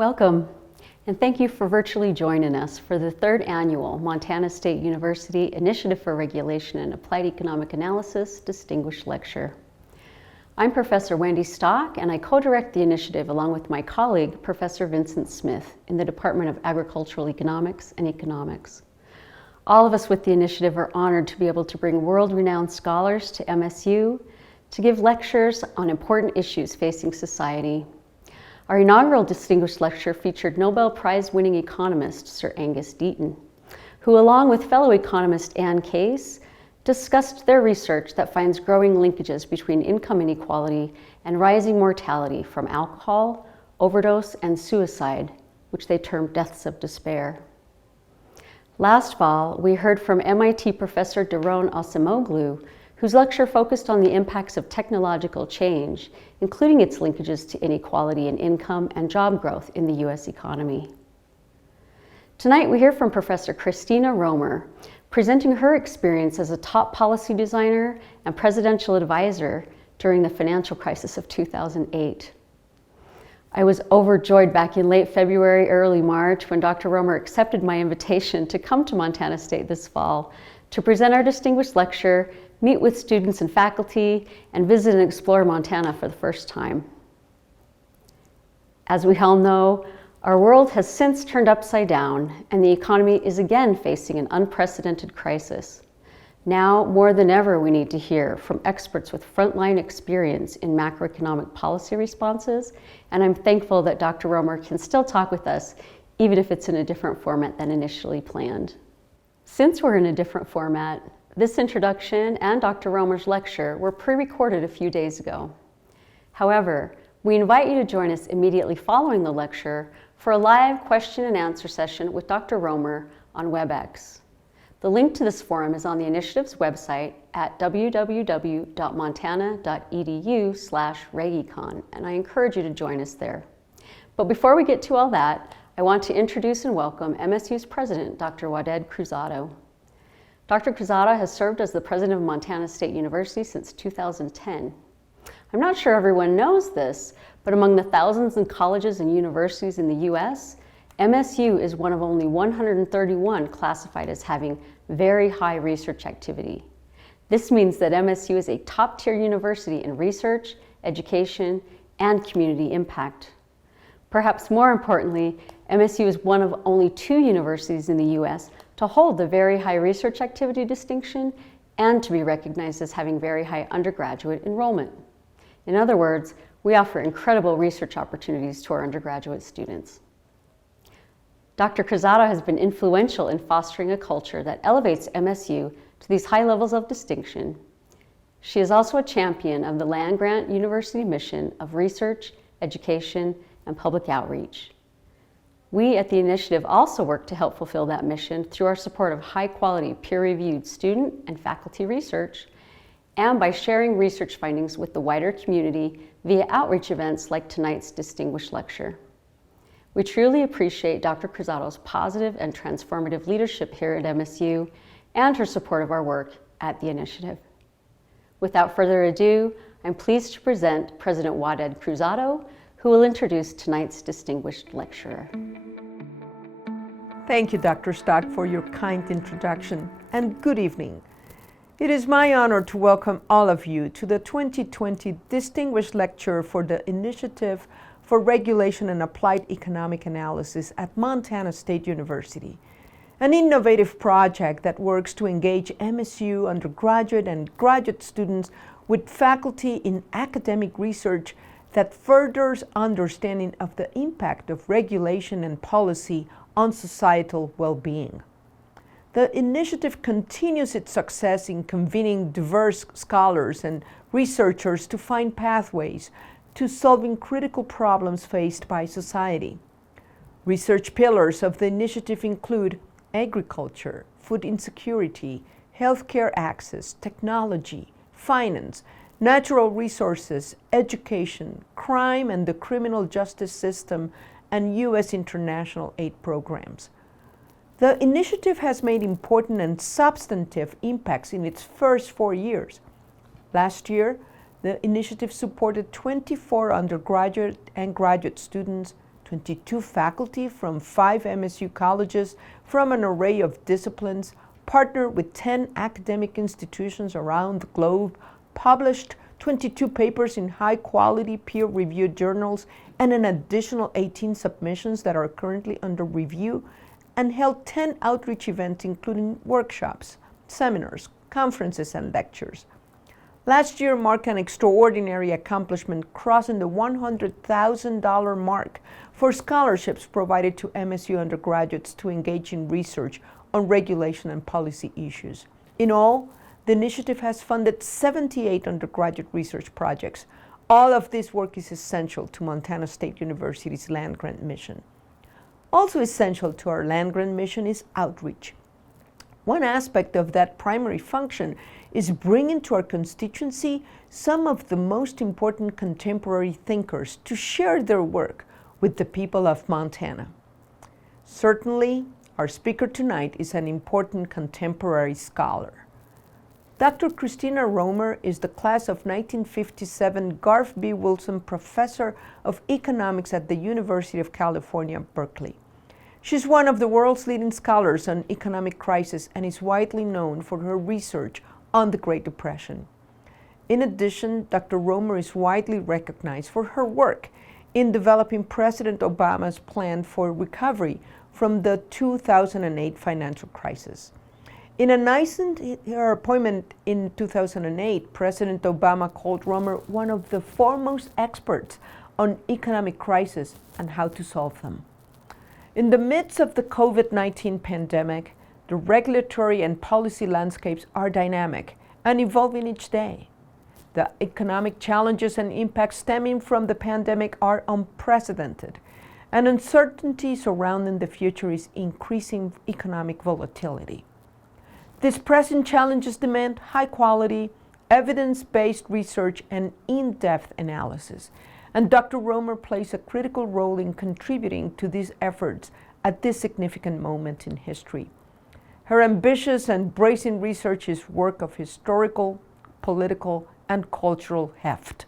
Welcome, and thank you for virtually joining us for the third annual Montana State University Initiative for Regulation and Applied Economic Analysis Distinguished Lecture. I'm Professor Wendy Stock, and I co-direct the initiative along with my colleague, Professor Vincent Smith, in the Department of Agricultural Economics and Economics. All of us with the initiative are honored to be able to bring world-renowned scholars to MSU to give lectures on important issues facing society. Our inaugural distinguished lecture featured Nobel Prize-winning economist Sir Angus Deaton, who along with fellow economist Ann Case, discussed their research that finds growing linkages between income inequality and rising mortality from alcohol, overdose, and suicide, which they termed deaths of despair. Last fall, we heard from MIT professor Daron Acemoglu, whose lecture focused on the impacts of technological change, including its linkages to inequality in income and job growth in the U.S. economy. Tonight, we hear from Professor Christina Romer, presenting her experience as a top policy designer and presidential advisor during the financial crisis of 2008. I was overjoyed back in late February, early March, when Dr. Romer accepted my invitation to come to Montana State this fall to present our distinguished lecture, meet with students and faculty, and visit and explore Montana for the first time. As we all know, our world has since turned upside down, and the economy is again facing an unprecedented crisis. Now, more than ever, we need to hear from experts with frontline experience in macroeconomic policy responses, and I'm thankful that Dr. Romer can still talk with us, even if it's in a different format than initially planned. Since we're in a different format, this introduction and Dr. Romer's lecture were pre-recorded a few days ago. However, we invite you to join us immediately following the lecture for a live question and answer session with Dr. Romer on WebEx. The link to this forum is on the initiative's website at www.montana.edu/regecon, and I encourage you to join us there. But before we get to all that, I want to introduce and welcome MSU's president, Dr. Waded Cruzado. Dr. Cruzado has served as the president of Montana State University since 2010. I'm not sure everyone knows this, but among the thousands of colleges and universities in the U.S., MSU is one of only 131 classified as having very high research activity. This means that MSU is a top-tier university in research, education, and community impact. Perhaps more importantly, MSU is one of only 2 universities in the U.S. to hold the very high research activity distinction and to be recognized as having very high undergraduate enrollment. In other words, we offer incredible research opportunities to our undergraduate students. Dr. Cruzado has been influential in fostering a culture that elevates MSU to these high levels of distinction. She is also a champion of the land-grant university mission of research, education, and public outreach. We at the initiative also work to help fulfill that mission through our support of high-quality, peer-reviewed student and faculty research, and by sharing research findings with the wider community via outreach events like tonight's distinguished lecture. We truly appreciate Dr. Cruzado's positive and transformative leadership here at MSU and her support of our work at the initiative. Without further ado, I'm pleased to present President Waded Cruzado, who will introduce tonight's distinguished lecturer. Thank you, Dr. Stock, for your kind introduction, and good evening. It is my honor to welcome all of you to the 2020 Distinguished Lecture for the Initiative for Regulation and Applied Economic Analysis at Montana State University, an innovative project that works to engage MSU undergraduate and graduate students with faculty in academic research that furthers understanding of the impact of regulation and policy on societal well-being. The initiative continues its success in convening diverse scholars and researchers to find pathways to solving critical problems faced by society. Research pillars of the initiative include agriculture, food insecurity, healthcare access, technology, finance, natural resources, education, crime and the criminal justice system, and U.S. international aid programs. The initiative has made important and substantive impacts in its first 4 years. Last year, the initiative supported 24 undergraduate and graduate students, 22 faculty from 5 MSU colleges from an array of disciplines, partnered with 10 academic institutions around the globe, published 22 papers in high-quality peer-reviewed journals, and an additional 18 submissions that are currently under review, and held 10 outreach events including workshops, seminars, conferences, and lectures. Last year marked an extraordinary accomplishment, crossing the $100,000 mark for scholarships provided to MSU undergraduates to engage in research on regulation and policy issues. In all, the initiative has funded 78 undergraduate research projects. All of this work is essential to Montana State University's land-grant mission. Also essential to our land-grant mission is outreach. One aspect of that primary function is bringing to our constituency some of the most important contemporary thinkers to share their work with the people of Montana. Certainly, our speaker tonight is an important contemporary scholar. Dr. Christina Romer is the class of 1957 Garth B. Wilson Professor of Economics at the University of California, Berkeley. She's one of the world's leading scholars on economic crisis and is widely known for her research on the Great Depression. In addition, Dr. Romer is widely recognized for her work in developing President Obama's plan for recovery from the 2008 financial crisis. In announcing her appointment in 2008, President Obama called Romer one of the foremost experts on economic crisis and how to solve them. In the midst of the COVID-19 pandemic, the regulatory and policy landscapes are dynamic and evolving each day. The economic challenges and impacts stemming from the pandemic are unprecedented, and uncertainty surrounding the future is increasing economic volatility. These present challenges demand high-quality, evidence-based research and in-depth analysis, and Dr. Romer plays a critical role in contributing to these efforts at this significant moment in history. Her ambitious and bracing research is work of historical, political, and cultural heft.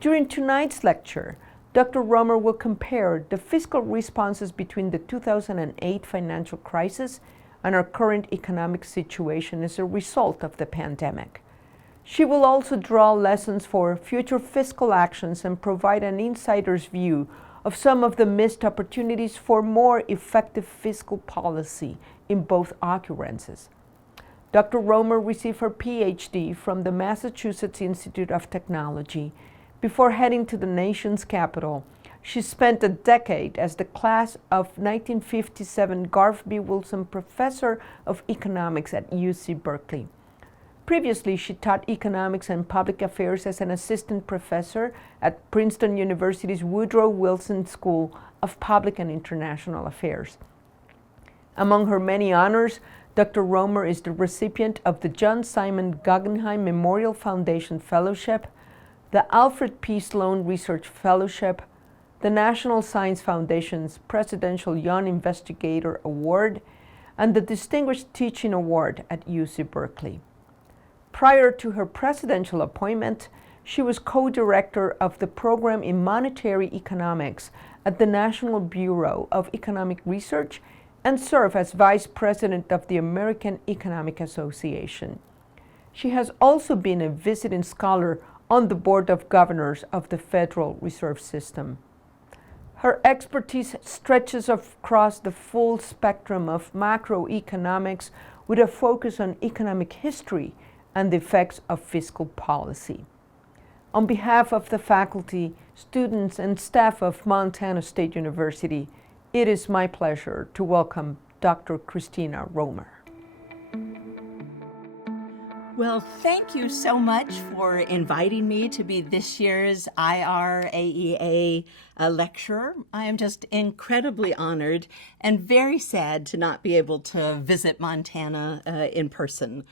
During tonight's lecture, Dr. Romer will compare the fiscal responses between the 2008 financial crisis and our current economic situation as a result of the pandemic. She will also draw lessons for future fiscal actions and provide an insider's view of some of the missed opportunities for more effective fiscal policy in both occurrences. Dr. Romer received her PhD from the Massachusetts Institute of Technology. Before heading to the nation's capital, she spent a decade as the class of 1957 Garth B. Wilson Professor of Economics at UC Berkeley. Previously, she taught economics and public affairs as an assistant professor at Princeton University's Woodrow Wilson School of Public and International Affairs. Among her many honors, Dr. Romer is the recipient of the John Simon Guggenheim Memorial Foundation Fellowship, the Alfred P. Sloan Research Fellowship, the National Science Foundation's Presidential Young Investigator Award, and the Distinguished Teaching Award at UC Berkeley. Prior to her presidential appointment, she was co-director of the program in monetary economics at the National Bureau of Economic Research and served as vice president of the American Economic Association. She has also been a visiting scholar on the Board of Governors of the Federal Reserve System. Her expertise stretches across the full spectrum of macroeconomics with a focus on economic history and the effects of fiscal policy. On behalf of the faculty, students, and staff of Montana State University, it is my pleasure to welcome Dr. Christina Romer. Well, thank you so much for inviting me to be this year's IRAEA lecturer. I am just incredibly honored and very sad to not be able to visit Montana in person.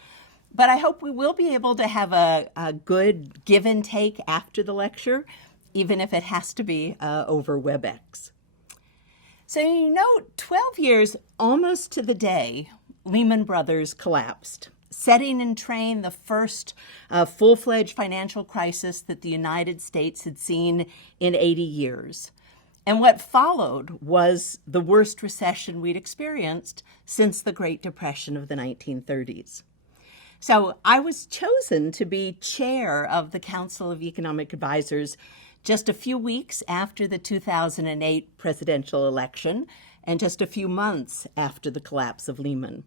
But I hope we will be able to have a good give and take after the lecture, even if it has to be over WebEx. So 12 years almost to the day, Lehman Brothers collapsed, setting in train the first full-fledged financial crisis that the United States had seen in 80 years. And what followed was the worst recession we'd experienced since the Great Depression of the 1930s. So I was chosen to be chair of the Council of Economic Advisors just a few weeks after the 2008 presidential election and just a few months after the collapse of Lehman.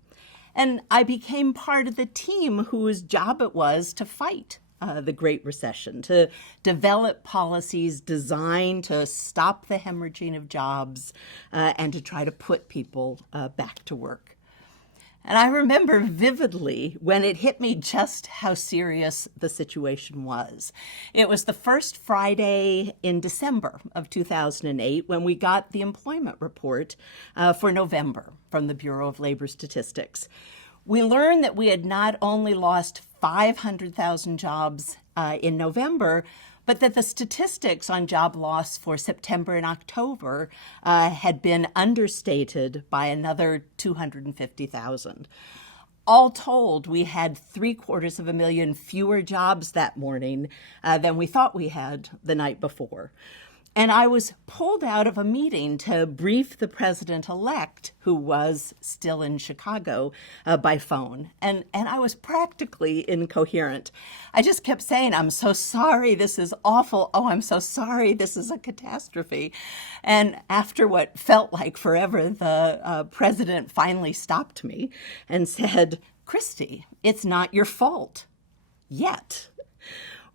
And I became part of the team whose job it was to fight the Great Recession, to develop policies designed to stop the hemorrhaging of jobs and to try to put people back to work. And I remember vividly when it hit me just how serious the situation was. It was the first Friday in December of 2008 when we got the employment report for November from the Bureau of Labor Statistics. We learned that we had not only lost 500,000 jobs in November, but that the statistics on job loss for September and October had been understated by another 250,000. All told, we had 750,000 fewer jobs that morning than we thought we had the night before. And I was pulled out of a meeting to brief the president-elect, who was still in Chicago, by phone. And I was practically incoherent. I just kept saying, I'm so sorry, this is awful. Oh, I'm so sorry, this is a catastrophe. And after what felt like forever, the president finally stopped me and said, Christy, it's not your fault yet.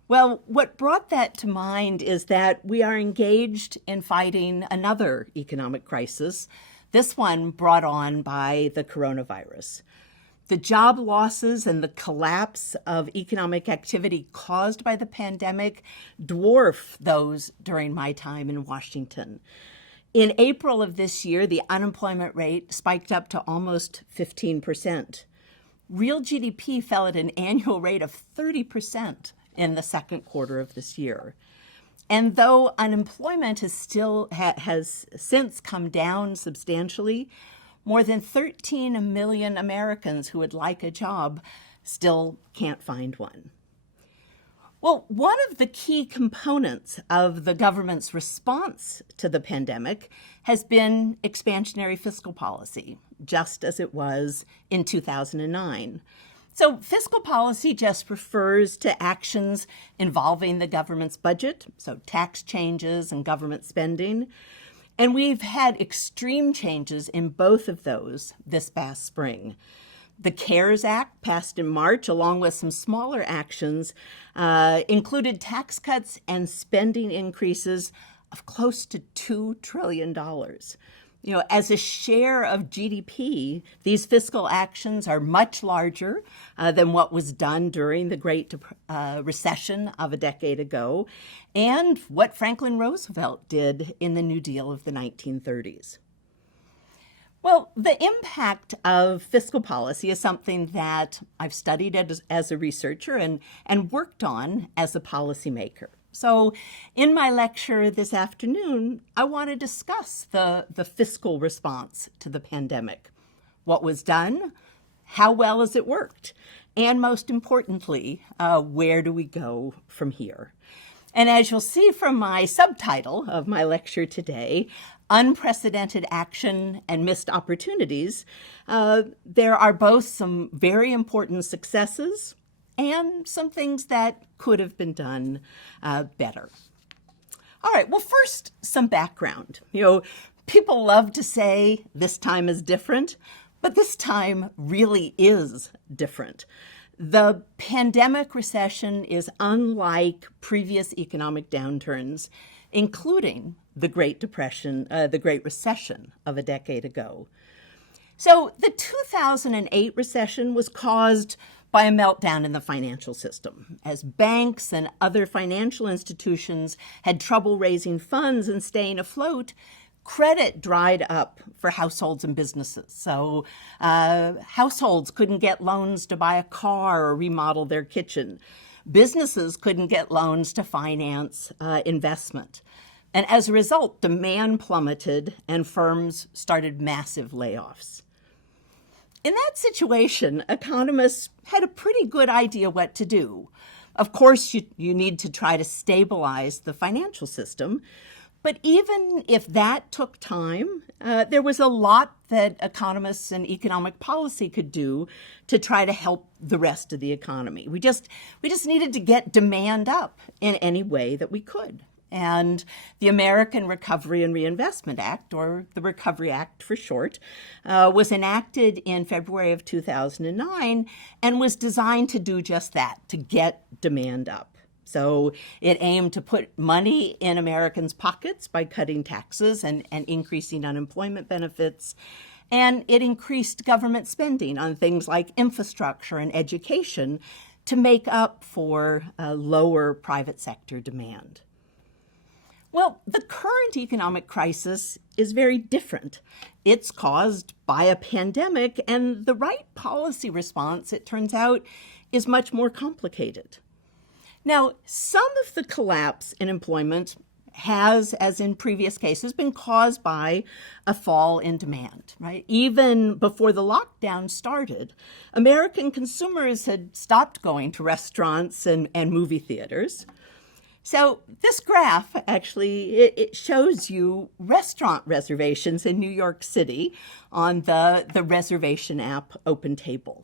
Well, what brought that to mind is that we are engaged in fighting another economic crisis, this one brought on by the coronavirus. The job losses and the collapse of economic activity caused by the pandemic dwarf those during my time in Washington. In April of this year, the unemployment rate spiked up to almost 15%. Real GDP fell at an annual rate of 30%. In the second quarter of this year. And though unemployment has since come down substantially, more than 13 million Americans who would like a job still can't find one. Well, one of the key components of the government's response to the pandemic has been expansionary fiscal policy, just as it was in 2009. So fiscal policy just refers to actions involving the government's budget, so tax changes and government spending. And we've had extreme changes in both of those this past spring. The CARES Act, passed in March, along with some smaller actions, included tax cuts and spending increases of close to $2 trillion. You know, as a share of GDP, these fiscal actions are much larger than what was done during the Great Recession of a decade ago and what Franklin Roosevelt did in the New Deal of the 1930s. Well, the impact of fiscal policy is something that I've studied as a researcher and worked on as a policymaker. So in my lecture this afternoon, I want to discuss the fiscal response to the pandemic. What was done, how well has it worked, and most importantly, where do we go from here? And as you'll see from my subtitle of my lecture today, Unprecedented Action and Missed Opportunities, there are both some very important successes and some things that could have been done better. All right, well, first, some background. You know, people love to say this time is different, but this time really is different. The pandemic recession is unlike previous economic downturns, including the Great Depression, the Great Recession of a decade ago. So the 2008 recession was caused by a meltdown in the financial system, as banks and other financial institutions had trouble raising funds and staying afloat. Credit dried up for households and businesses. So households couldn't get loans to buy a car or remodel their kitchen. Businesses couldn't get loans to finance investment. And as a result, demand plummeted and firms started massive layoffs. In that situation, economists had a pretty good idea what to do. Of course, you need to try to stabilize the financial system, But even if that took time, there was a lot that economists and economic policy could do to try to help the rest of the economy. We just needed to get demand up in any way that we could. And the American Recovery and Reinvestment Act, or the Recovery Act for short, was enacted in February of 2009 and was designed to do just that, to get demand up. So it aimed to put money in Americans' pockets by cutting taxes and increasing unemployment benefits. And it increased government spending on things like infrastructure and education to make up for lower private sector demand. Well, the current economic crisis is very different. It's caused by a pandemic, and the right policy response, it turns out, is much more complicated. Now, some of the collapse in employment has, as in previous cases, been caused by a fall in demand, right? Even before the lockdown started, American consumers had stopped going to restaurants and movie theaters. So this graph actually, it shows you restaurant reservations in New York City on the reservation app OpenTable.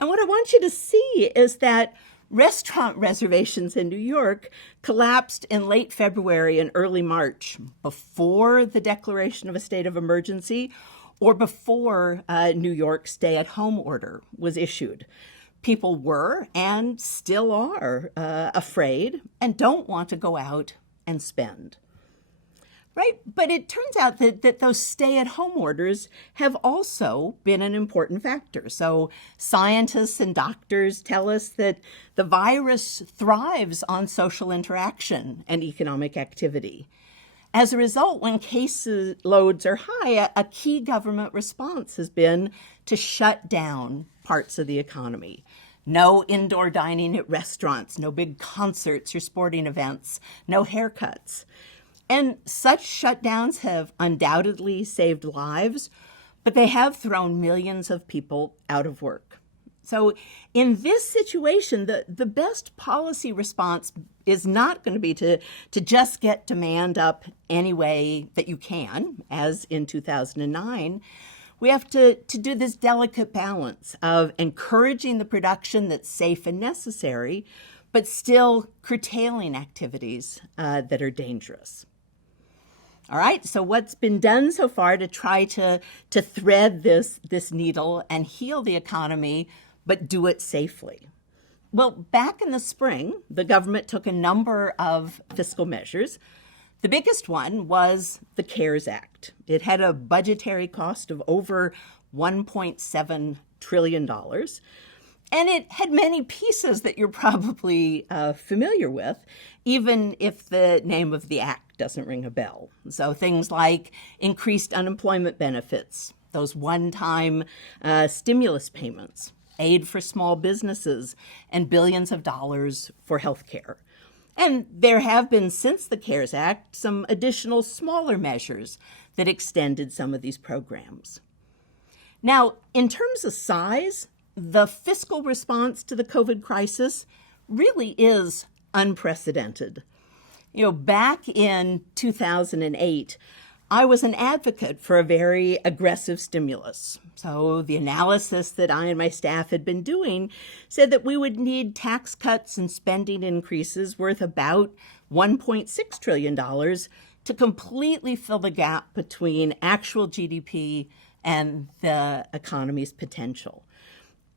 And what I want you to see is that restaurant reservations in New York collapsed in late February and early March, before the declaration of a state of emergency or before New York's stay-at-home order was issued. People were and still are afraid and don't want to go out and spend. Right? But it turns out that those stay-at-home orders have also been an important factor. So scientists and doctors tell us that the virus thrives on social interaction and economic activity. As a result, when case loads are high, a key government response has been to shut down parts of the economy. No indoor dining at restaurants, no big concerts or sporting events, no haircuts. And such shutdowns have undoubtedly saved lives, but they have thrown millions of people out of work. So in this situation, the best policy response is not going to be to just get demand up any way that you can, as in 2009. We have to do this delicate balance of encouraging the production that's safe and necessary, but still curtailing activities that are dangerous. All right, so what's been done so far to try to thread this needle and heal the economy, but do it safely? Well, back in the spring, the government took a number of fiscal measures. The biggest one was the CARES Act. It had a budgetary cost of over $1.7 trillion. And it had many pieces that you're probably familiar with, even if the name of the act doesn't ring a bell. So things like increased unemployment benefits, those one-time stimulus payments, aid for small businesses, and billions of dollars for healthcare. And there have been, since the CARES Act, some additional smaller measures that extended some of these programs. Now, in terms of size, the fiscal response to the COVID crisis really is unprecedented. You know, back in 2008, I was an advocate for a very aggressive stimulus. So the analysis that I and my staff had been doing said that we would need tax cuts and spending increases worth about $1.6 trillion to completely fill the gap between actual GDP and the economy's potential.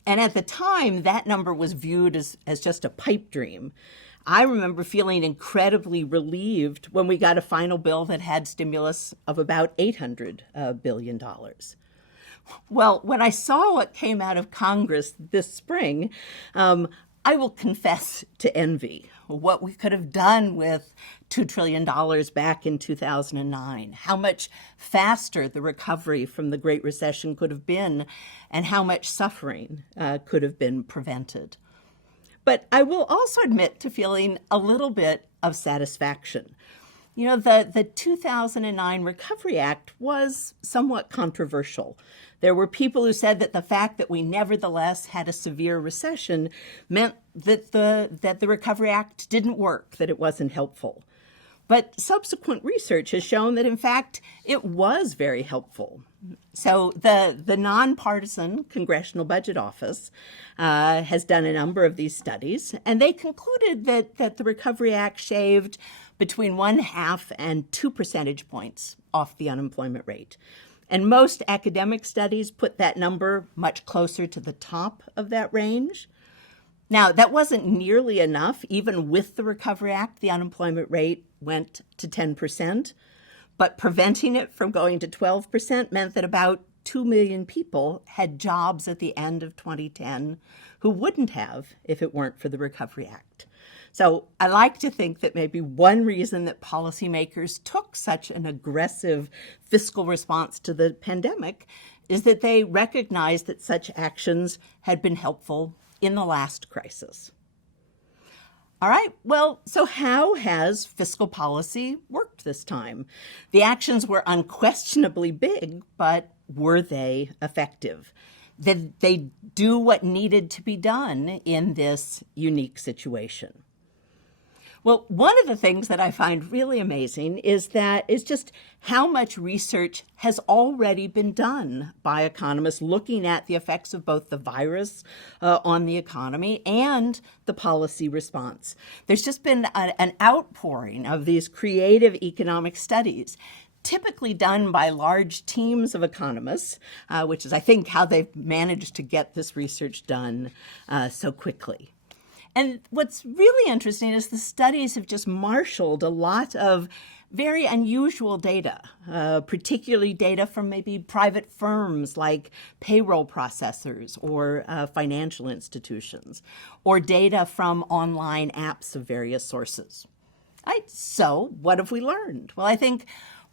And at the time, that number was viewed as just a pipe dream. I remember feeling incredibly relieved when we got a final bill that had stimulus of about $800 billion. Well, when I saw what came out of Congress this spring, I will confess to envy what we could have done with $2 trillion back in 2009, how much faster the recovery from the Great Recession could have been, and how much suffering could have been prevented. But I will also admit to feeling a little bit of satisfaction. You know, the 2009 Recovery Act was somewhat controversial. There were people who said that the fact that we nevertheless had a severe recession meant that the Recovery Act didn't work, that it wasn't helpful. But subsequent research has shown that, in fact, it was very helpful. So the nonpartisan Congressional Budget Office has done a number of these studies, and they concluded that the Recovery Act shaved between 1/2 and 2 percentage points off the unemployment rate. And most academic studies put that number much closer to the top of that range. Now, that wasn't nearly enough. Even with the Recovery Act, the unemployment rate went to 10%. But preventing it from going to 12% meant that about 2 million people had jobs at the end of 2010 who wouldn't have if it weren't for the Recovery Act. So I like to think that maybe one reason that policymakers took such an aggressive fiscal response to the pandemic is that they recognized that such actions had been helpful in the last crisis. All right, well, so how has fiscal policy worked this time? The actions were unquestionably big, but were they effective? Did they do what needed to be done in this unique situation? Well, one of the things that I find really amazing is just how much research has already been done by economists looking at the effects of both the virus on the economy and the policy response. There's just been an outpouring of these creative economic studies, typically done by large teams of economists, which is, I think, how they've managed to get this research done so quickly. And what's really interesting is the studies have just marshaled a lot of very unusual data, particularly data from maybe private firms like payroll processors or financial institutions, or data from online apps of various sources. Right? So what have we learned? Well, I think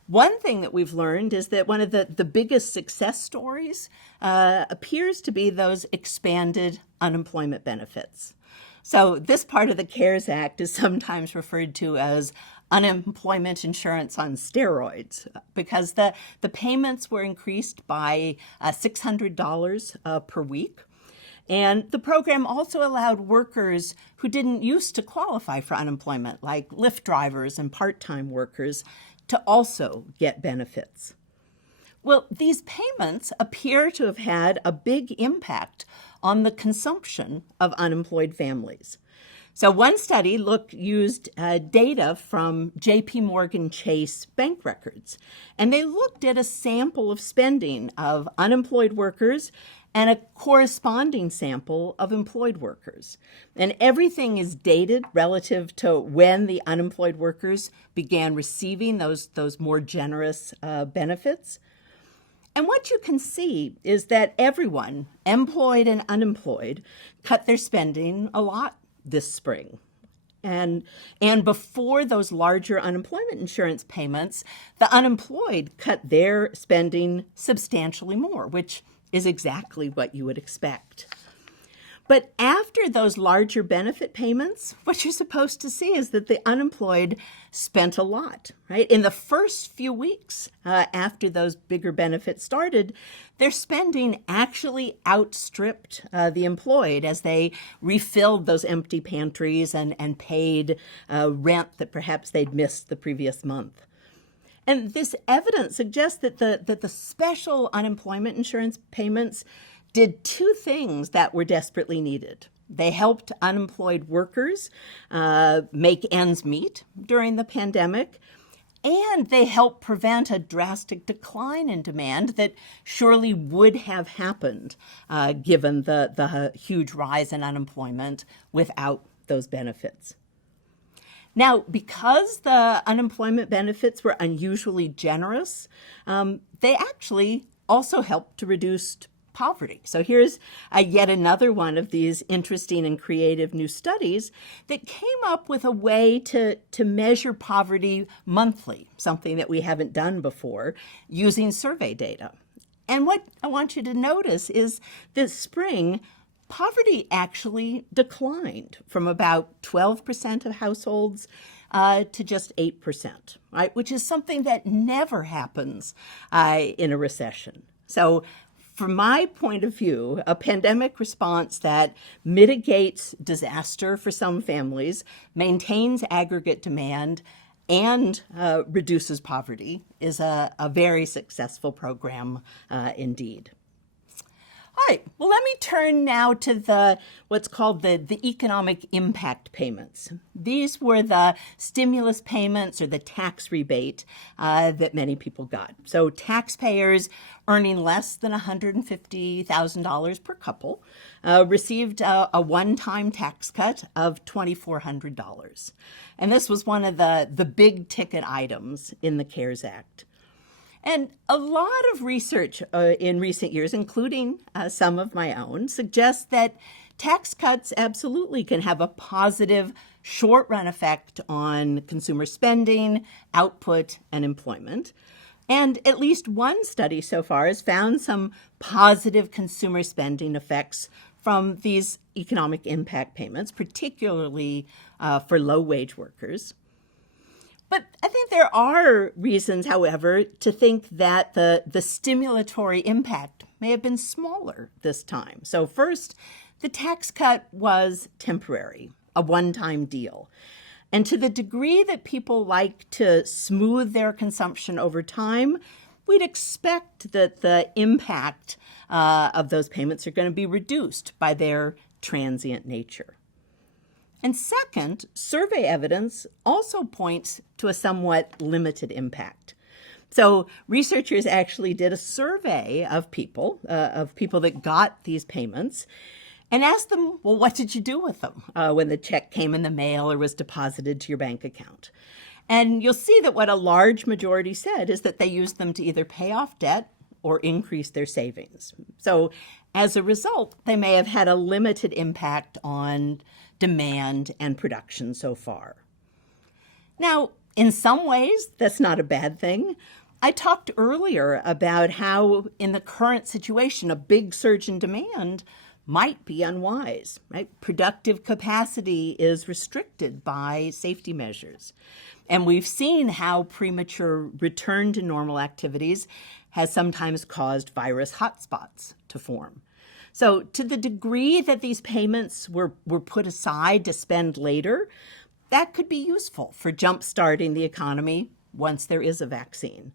one thing that we've learned is that one of the biggest success stories appears to be those expanded unemployment benefits. So this part of the CARES Act is sometimes referred to as unemployment insurance on steroids because the payments were increased by $600 per week. And the program also allowed workers who didn't used to qualify for unemployment, like Lyft drivers and part-time workers, to also get benefits. Well, these payments appear to have had a big impact on the consumption of unemployed families. So one study used data from JP Morgan Chase bank records, and they looked at a sample of spending of unemployed workers and a corresponding sample of employed workers. And everything is dated relative to when the unemployed workers began receiving those more generous benefits. And what you can see is that everyone, employed and unemployed, cut their spending a lot this spring. And before those larger unemployment insurance payments, the unemployed cut their spending substantially more, which is exactly what you would expect. But after those larger benefit payments, what you're supposed to see is that the unemployed spent a lot, right? In the first few weeks after those bigger benefits started, their spending actually outstripped the employed as they refilled those empty pantries and paid rent that perhaps they'd missed the previous month. And this evidence suggests that the special unemployment insurance payments did two things that were desperately needed. They helped unemployed workers make ends meet during the pandemic, and they helped prevent a drastic decline in demand that surely would have happened given the huge rise in unemployment without those benefits. Now, because the unemployment benefits were unusually generous, they actually also helped to reduce poverty. So here's yet another one of these interesting and creative new studies that came up with a way to measure poverty monthly, something that we haven't done before, using survey data. And what I want you to notice is this spring, poverty actually declined from about 12% of households to just 8%, right? Which is something that never happens in a recession. So from my point of view, a pandemic response that mitigates disaster for some families, maintains aggregate demand, and reduces poverty is a very successful program indeed. All right, well, let me turn now to what's called the economic impact payments. These were the stimulus payments or the tax rebate that many people got. So taxpayers earning less than $150,000 per couple received a one-time tax cut of $2,400. And this was one of the big ticket items in the CARES Act. And a lot of research in recent years, including some of my own, suggests that tax cuts absolutely can have a positive short-run effect on consumer spending, output, and employment. And at least one study so far has found some positive consumer spending effects from these economic impact payments, particularly for low-wage workers. But I think there are reasons, however, to think that the stimulatory impact may have been smaller this time. So first, the tax cut was temporary, a one-time deal. And to the degree that people like to smooth their consumption over time, we'd expect that the impact of those payments are going to be reduced by their transient nature. And second, survey evidence also points to a somewhat limited impact. So researchers actually did a survey of people that got these payments and asked them, well, what did you do with them when the check came in the mail or was deposited to your bank account? And you'll see that what a large majority said is that they used them to either pay off debt or increase their savings. So as a result, they may have had a limited impact on demand and production so far. Now, in some ways, that's not a bad thing. I talked earlier about how in the current situation, a big surge in demand might be unwise, right? Productive capacity is restricted by safety measures. And we've seen how premature return to normal activities has sometimes caused virus hotspots to form. So to the degree that these payments were put aside to spend later, that could be useful for jump-starting the economy once there is a vaccine.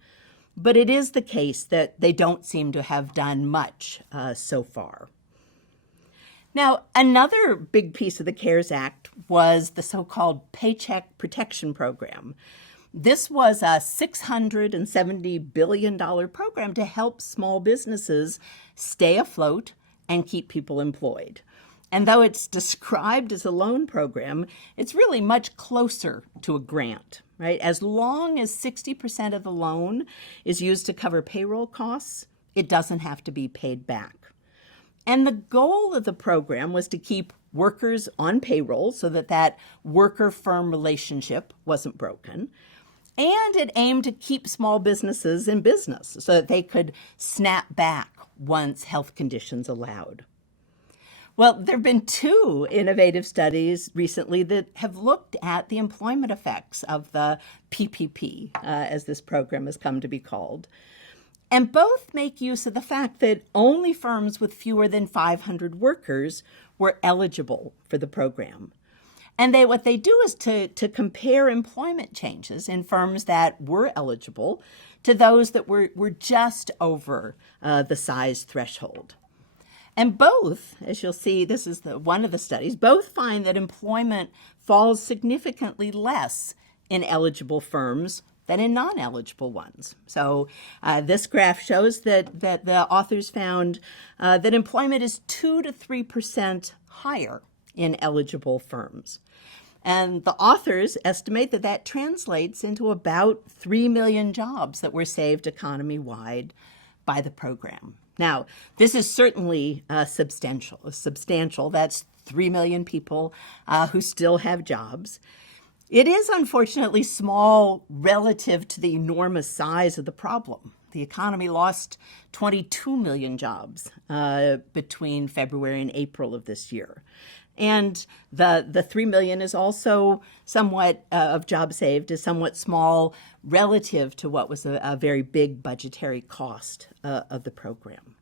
But it is the case that they don't seem to have done much so far. Now, another big piece of the CARES Act was the so-called Paycheck Protection Program. This was a $670 billion program to help small businesses stay afloat and keep people employed. And though it's described as a loan program, it's really much closer to a grant, right? As long as 60% of the loan is used to cover payroll costs, it doesn't have to be paid back. And the goal of the program was to keep workers on payroll so that worker-firm relationship wasn't broken. And it aimed to keep small businesses in business so that they could snap back once health conditions allowed. Well, there have been two innovative studies recently that have looked at the employment effects of the PPP, as this program has come to be called. And both make use of the fact that only firms with fewer than 500 workers were eligible for the program. And what they do is to compare employment changes in firms that were eligible to those that were just over the size threshold. And both, as you'll see, this is one of the studies, both find that employment falls significantly less in eligible firms than in non-eligible ones. So this graph shows that the authors found that employment is 2 to 3% higher in eligible firms. And the authors estimate that translates into about 3 million jobs that were saved economy-wide by the program. Now, this is certainly substantial. That's 3 million people who still have jobs. It is unfortunately small relative to the enormous size of the problem. The economy lost 22 million jobs between February and April of this year. And the 3 million is also somewhat of jobs saved is somewhat small relative to what was a very big budgetary cost of the program.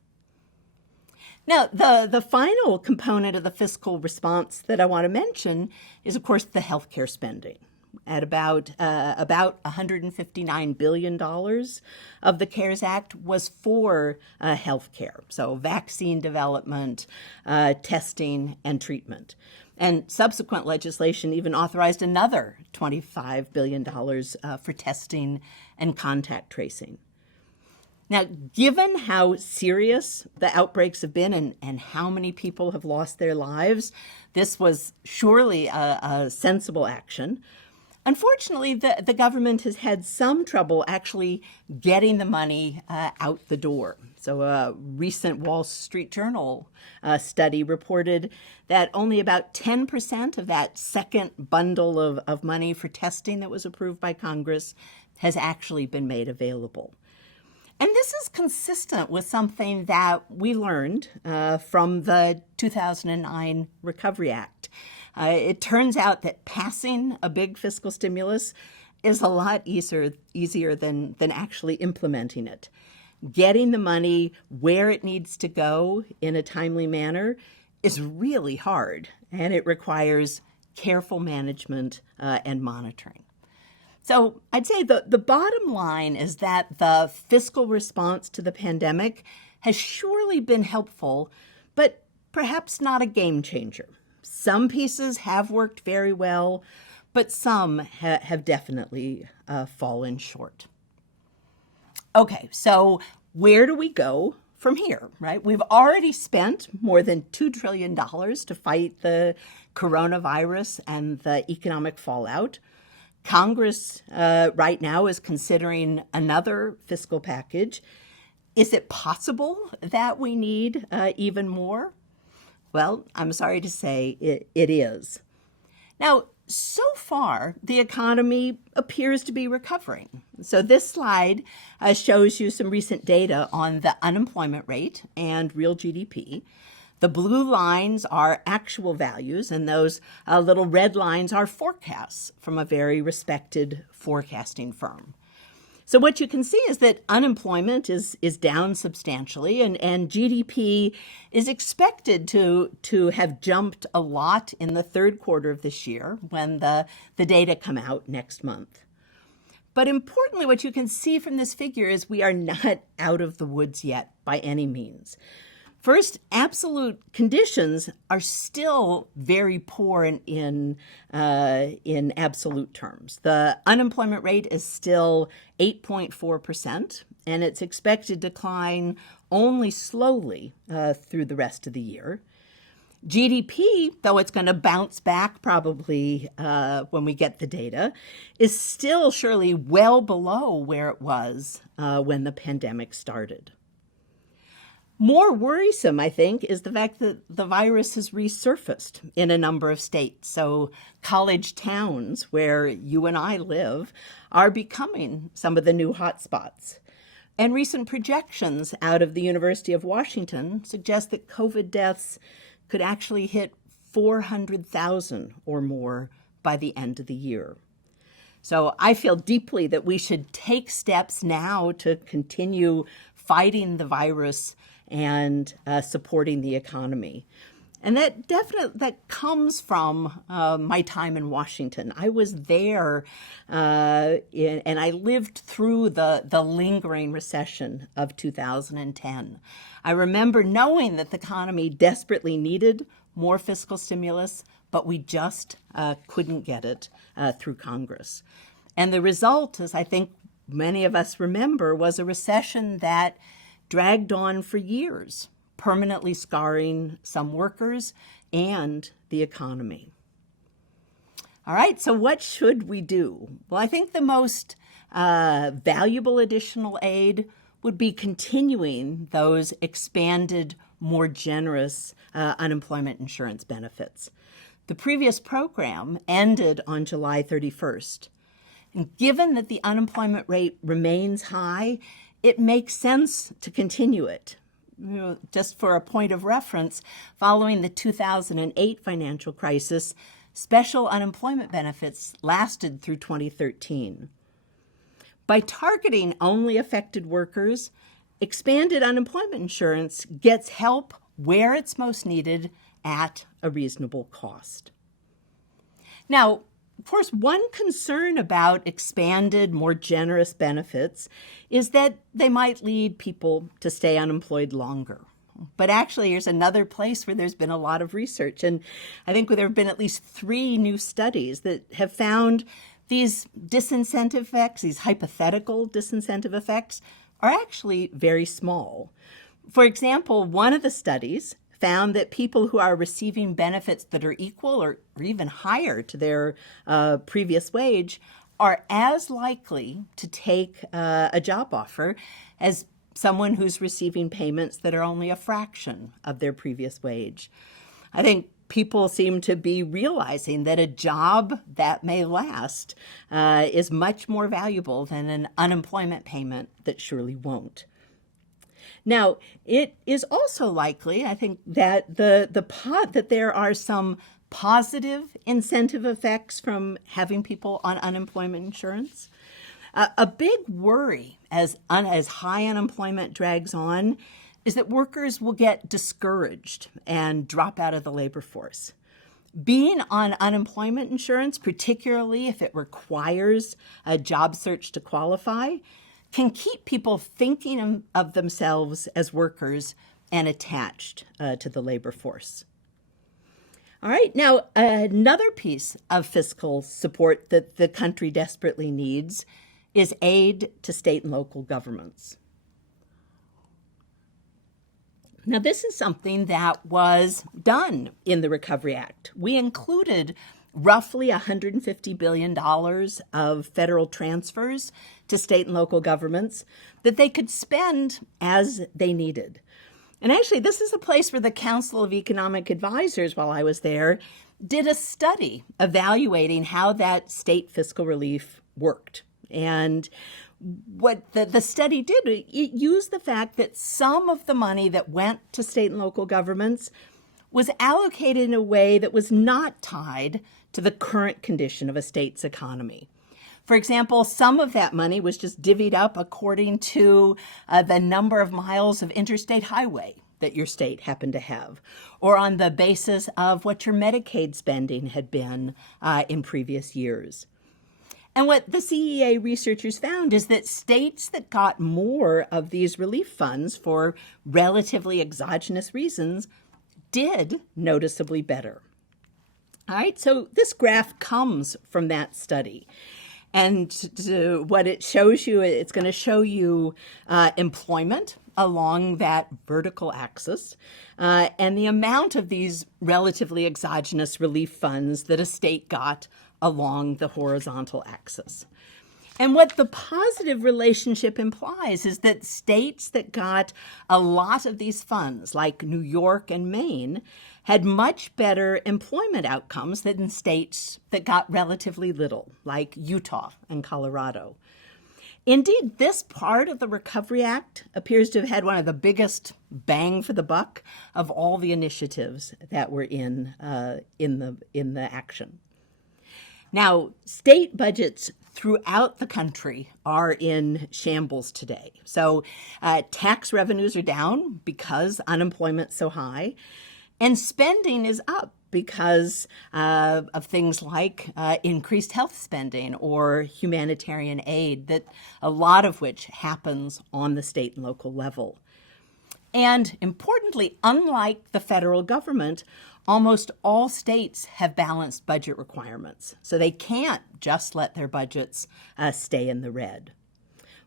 Now, the final component of the fiscal response that I want to mention is, of course, the healthcare spending, at about $159 billion of the CARES Act was for healthcare, so vaccine development, testing, and treatment. And subsequent legislation even authorized another $25 billion for testing and contact tracing. Now, given how serious the outbreaks have been and how many people have lost their lives, this was surely a sensible action. Unfortunately, the government has had some trouble actually getting the money out the door. So a recent Wall Street Journal study reported that only about 10% of that second bundle of money for testing that was approved by Congress has actually been made available. And this is consistent with something that we learned from the 2009 Recovery Act. It turns out that passing a big fiscal stimulus is a lot easier than actually implementing it. Getting the money where it needs to go in a timely manner is really hard, and it requires careful management and monitoring. So I'd say the bottom line is that the fiscal response to the pandemic has surely been helpful, but perhaps not a game changer. Some pieces have worked very well, but some have definitely fallen short. Okay, so where do we go from here, right? We've already spent more than $2 trillion to fight the coronavirus and the economic fallout. Congress right now is considering another fiscal package. Is it possible that we need even more? Well, I'm sorry to say it is. Now, so far, the economy appears to be recovering. So this slide shows you some recent data on the unemployment rate and real GDP. The blue lines are actual values, and those little red lines are forecasts from a very respected forecasting firm. So what you can see is that unemployment is down substantially, and GDP is expected to have jumped a lot in the third quarter of this year when the data come out next month. But importantly, what you can see from this figure is we are not out of the woods yet by any means. First, absolute conditions are still very poor in absolute terms. The unemployment rate is still 8.4%, and it's expected to decline only slowly through the rest of the year. GDP, though it's going to bounce back probably when we get the data, is still surely well below where it was when the pandemic started. More worrisome, I think, is the fact that the virus has resurfaced in a number of states. So college towns where you and I live are becoming some of the new hotspots. And recent projections out of the University of Washington suggest that COVID deaths could actually hit 400,000 or more by the end of the year. So I feel deeply that we should take steps now to continue fighting the virus and supporting the economy. And that comes from my time in Washington. I was there and I lived through the lingering recession of 2010. I remember knowing that the economy desperately needed more fiscal stimulus, but we just couldn't get it through Congress. And the result, as I think many of us remember, was a recession that dragged on for years, permanently scarring some workers and the economy. All right, so what should we do? Well, I think the most valuable additional aid would be continuing those expanded, more generous unemployment insurance benefits. The previous program ended on July 31st. And given that the unemployment rate remains high, it makes sense to continue it. Just for a point of reference, following the 2008 financial crisis, special unemployment benefits lasted through 2013. By targeting only affected workers, expanded unemployment insurance gets help where it's most needed at a reasonable cost. Now, Of course, one concern about expanded, more generous benefits is that they might lead people to stay unemployed longer. But actually, here's another place where there's been a lot of research. And I think there have been at least 3 new studies that have found these disincentive effects, these hypothetical disincentive effects, are actually very small. For example, one of the studies found that people who are receiving benefits that are equal or even higher to their previous wage are as likely to take a job offer as someone who's receiving payments that are only a fraction of their previous wage. I think people seem to be realizing that a job that may last is much more valuable than an unemployment payment that surely won't. Now, it is also likely, I think, that that there are some positive incentive effects from having people on unemployment insurance. A big worry as high unemployment drags on is that workers will get discouraged and drop out of the labor force. Being on unemployment insurance, particularly if it requires a job search to qualify, can keep people thinking of themselves as workers and attached to the labor force. All right, now another piece of fiscal support that the country desperately needs is aid to state and local governments. Now, this is something that was done in the Recovery Act. We included roughly $150 billion of federal transfers to state and local governments that they could spend as they needed. And actually, this is a place where the Council of Economic Advisors, while I was there, did a study evaluating how that state fiscal relief worked. And what the study did, it used the fact that some of the money that went to state and local governments was allocated in a way that was not tied to the current condition of a state's economy. For example, some of that money was just divvied up according to the number of miles of interstate highway that your state happened to have, or on the basis of what your Medicaid spending had been in previous years. And what the CEA researchers found is that states that got more of these relief funds for relatively exogenous reasons did noticeably better. All right, so this graph comes from that study. And what it shows you, it's going to show you employment along that vertical axis and the amount of these relatively exogenous relief funds that a state got along the horizontal axis. And what the positive relationship implies is that states that got a lot of these funds, like New York and Maine, had much better employment outcomes than states that got relatively little, like Utah and Colorado. Indeed, this part of the Recovery Act appears to have had one of the biggest bang for the buck of all the initiatives that were in the action. Now, state budgets throughout the country are in shambles today. So tax revenues are down because unemployment's so high, and spending is up because of things like increased health spending or humanitarian aid, that a lot of which happens on the state and local level. And importantly, unlike the federal government, almost all states have balanced budget requirements, so they can't just let their budgets stay in the red.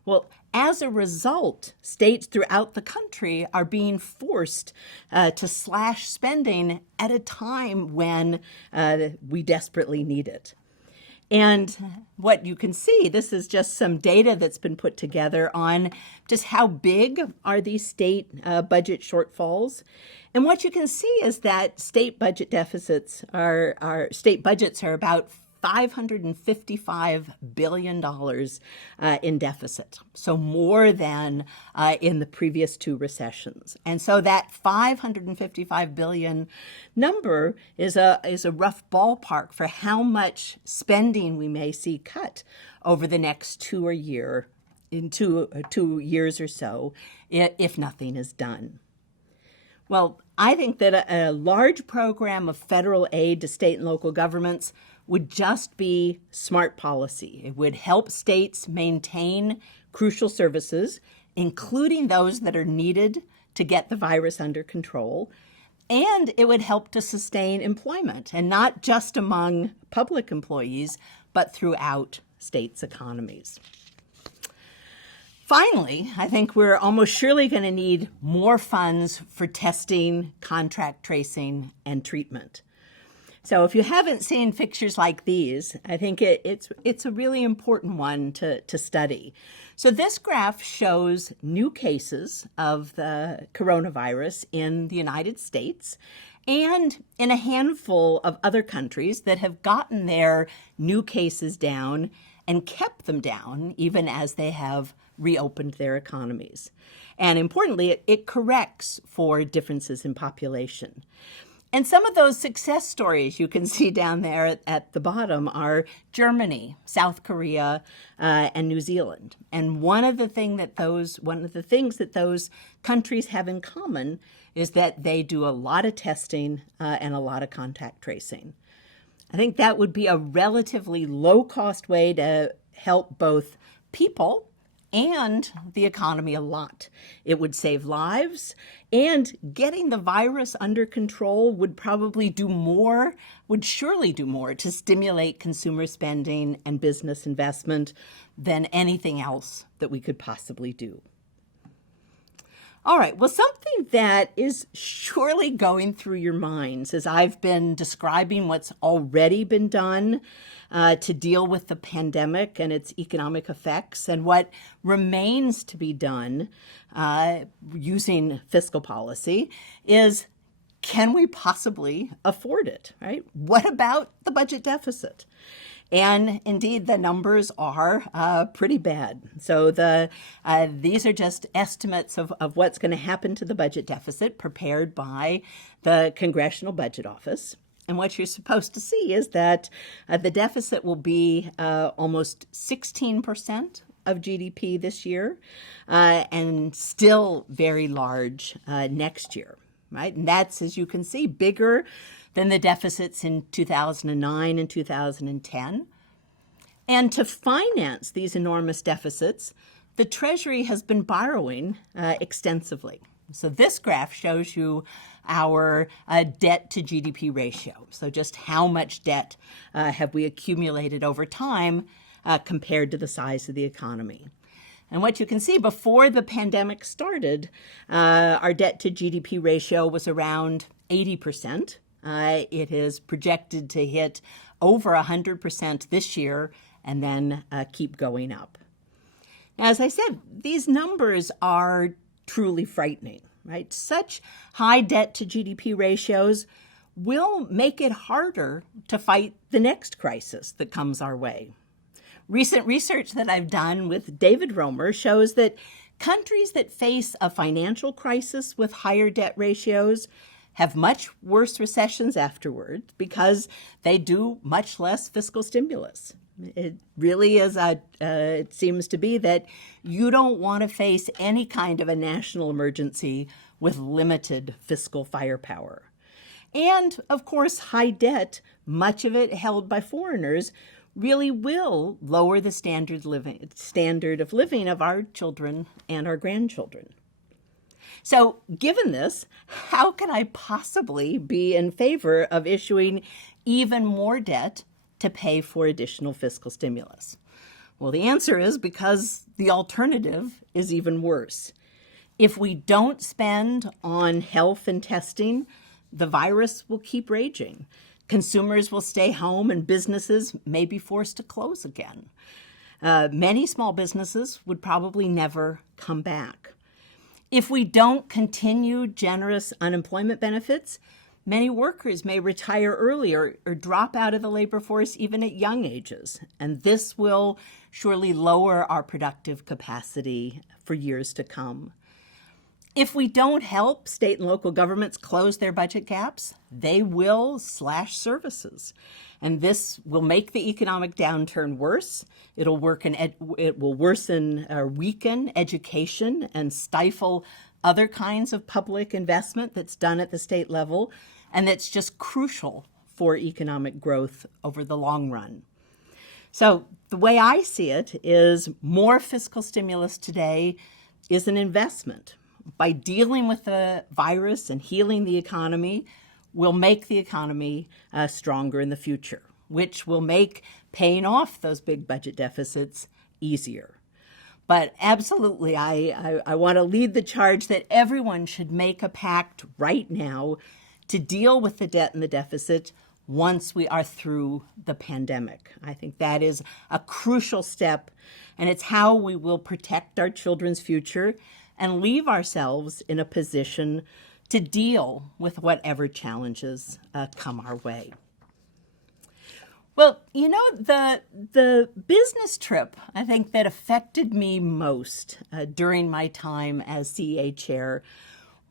Well, as a result, states throughout the country are being forced to slash spending at a time when we desperately need it. And what you can see, this is just some data that's been put together on just how big are these state budget shortfalls. And what you can see is that state budget deficits state budgets are about $555 billion in deficit, so more than in the previous 2 recessions. And so that $555 billion number is a rough ballpark for how much spending we may see cut over the next 2 years or so, if nothing is done. Well, I think that a large program of federal aid to state and local governments would just be smart policy. It would help states maintain crucial services, including those that are needed to get the virus under control. And it would help to sustain employment, and not just among public employees, but throughout states' economies. Finally, I think we're almost surely going to need more funds for testing, contact tracing, and treatment. So if you haven't seen pictures like these, I think it's a really important one to study. So this graph shows new cases of the coronavirus in the United States and in a handful of other countries that have gotten their new cases down and kept them down even as they have reopened their economies. And importantly, it corrects for differences in population. And some of those success stories you can see down there at the bottom are Germany, South Korea, and New Zealand. And one of the things that those countries have in common is that they do a lot of testing and a lot of contact tracing. I think that would be a relatively low-cost way to help both people and the economy a lot. It would save lives, and getting the virus under control would surely do more to stimulate consumer spending and business investment than anything else that we could possibly do. All right, well, something that is surely going through your minds as I've been describing what's already been done to deal with the pandemic and its economic effects, and what remains to be done using fiscal policy is, can we possibly afford it, right? What about the budget deficit? And indeed, the numbers are pretty bad. So these are just estimates of what's going to happen to the budget deficit prepared by the Congressional Budget Office. And what you're supposed to see is that the deficit will be almost 16% of GDP this year, and still very large next year, right? And that's, as you can see, bigger than the deficits in 2009 and 2010. And to finance these enormous deficits, the Treasury has been borrowing extensively. So this graph shows you our debt to GDP ratio. So just how much debt have we accumulated over time compared to the size of the economy. And what you can see, before the pandemic started, our debt to GDP ratio was around 80%. It is projected to hit over 100% this year and then keep going up. Now, as I said, these numbers are truly frightening, right? Such high debt to GDP ratios will make it harder to fight the next crisis that comes our way. Recent research that I've done with David Romer shows that countries that face a financial crisis with higher debt ratios have much worse recessions afterwards because they do much less fiscal stimulus. It really is it seems to be that you don't want to face any kind of a national emergency with limited fiscal firepower. And of course, high debt, much of it held by foreigners, really will lower the standard of living of our children and our grandchildren. So given this, how can I possibly be in favor of issuing even more debt to pay for additional fiscal stimulus? Well, the answer is because the alternative is even worse. If we don't spend on health and testing, the virus will keep raging. Consumers will stay home and businesses may be forced to close again. Many small businesses would probably never come back. If we don't continue generous unemployment benefits, many workers may retire early or drop out of the labor force even at young ages. And this will surely lower our productive capacity for years to come. If we don't help state and local governments close their budget gaps, they will slash services. And this will make the economic downturn worse. It will worsen or weaken education and stifle other kinds of public investment that's done at the state level and that's just crucial for economic growth over the long run. So the way I see it is more fiscal stimulus today is an investment. By dealing with the virus and healing the economy, we'll make the economy stronger in the future, which will make paying off those big budget deficits easier. But absolutely, I want to lead the charge that everyone should make a pact right now to deal with the debt and the deficit once we are through the pandemic. I think that is a crucial step, and it's how we will protect our children's future and leave ourselves in a position to deal with whatever challenges come our way. Well, you know, the business trip, I think, that affected me most during my time as CEA chair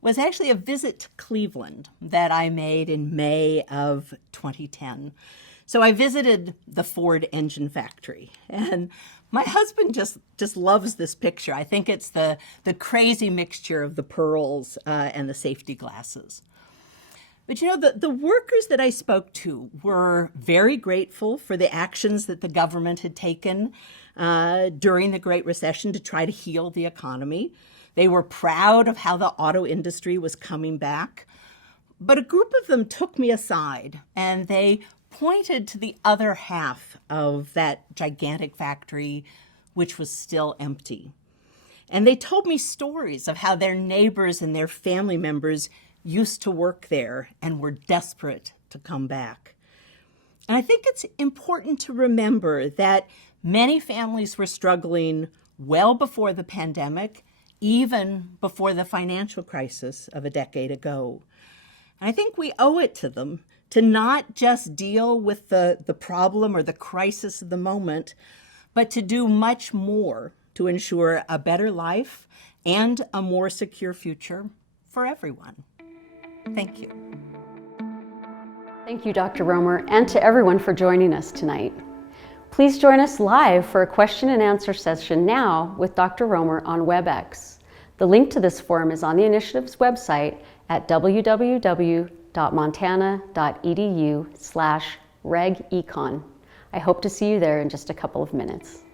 was actually a visit to Cleveland that I made in May of 2010. So I visited the Ford engine factory, and my husband just loves this picture. I think it's the crazy mixture of the pearls and the safety glasses. But you know, the workers that I spoke to were very grateful for the actions that the government had taken during the Great Recession to try to heal the economy. They were proud of how the auto industry was coming back. But a group of them took me aside and they pointed to the other half of that gigantic factory, which was still empty. And they told me stories of how their neighbors and their family members used to work there and were desperate to come back. And I think it's important to remember that many families were struggling well before the pandemic, even before the financial crisis of a decade ago. And I think we owe it to them to not just deal with the problem or the crisis of the moment, but to do much more to ensure a better life and a more secure future for everyone. Thank you. Thank you, Dr. Romer, and to everyone for joining us tonight. Please join us live for a question and answer session now with Dr. Romer on WebEx. The link to this forum is on the initiative's website at www.montana.edu/regecon. I hope to see you there in just a couple of minutes.